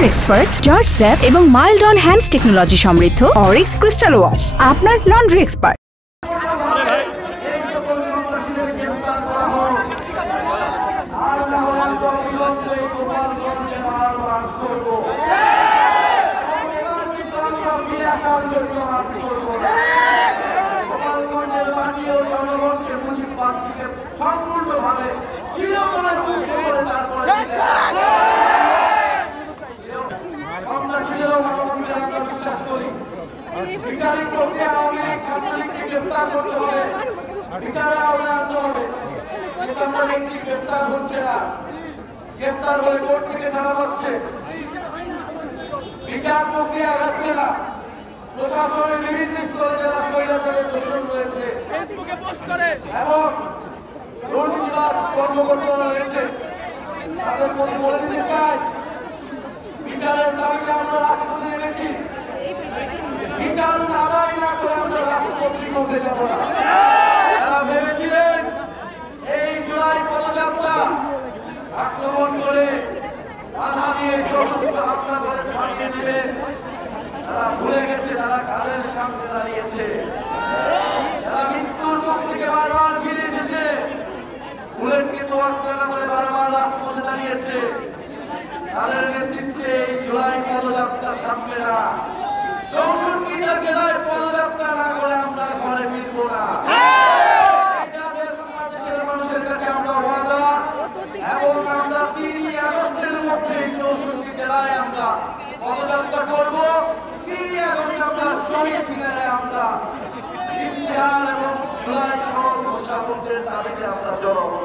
Water expert, George sap এবং mild on hands technology সমৃদ্ধ Orix crystal wash, আপনার laundry expert. বিচারিক প্রক্রিয়া অনেক ছাত্রলীগকে গ্রেফতার করতে হবে, বিচারে আওতায় আনতে হবে। কিন্তু আমরা দেখছি গ্রেফতার হচ্ছে না, গ্রেফতার হয়ে কোর্ট থেকে ছাড়া পাচ্ছে, বিচার প্রক্রিয়া যাচ্ছে না। প্রশাসনের বিভিন্ন স্তরে যারা স্বৈরাচারের দোষণ রয়েছে এবং দুর্নীতিবাজ কর্মকর্তারা রয়েছে, তাদের প্রতি বলে দিতে চাই, বিচারের দাবিতে আমরা রাজপথে নেমেছি। বিচার আদায় না করে আমরা রাজপথের মধ্যে যাব না। যারা ভেবেছিলেন এই জুলাই পদযাত্রা আক্রমণ করে বাধা দিয়ে সশস্ত্র হামলা করে থামিয়ে দিবেন, তারা ভুলে গেছে যারা কাদের সামনে দাঁড়িয়েছে, যারা মৃত্যুর মুখ থেকে বারবার ফিরে এসেছে, বুলেটকে তোয়াক্কা না করে বারবার রাজপথে দাঁড়িয়েছে, তাদের নেতৃত্বে এই জুলাই পদযাত্রা থামবে না। 64টা জেলায় পদযাত্রা না করে আমরা ঘরে ফিরব না। বাংলাদেশের মানুষের কাছে আমরা ওয়াদা, এবং আমরা 3 আগস্টের মধ্যে 64 জেলায় আমরা পদযাত্রা করব। 3 আগস্ট আমরা শহীদ মিনারে আমরা ইশতেহার এবং জুলাই সনদ ঘোষণা করতে দাবিতে আমরা জড়ো হব।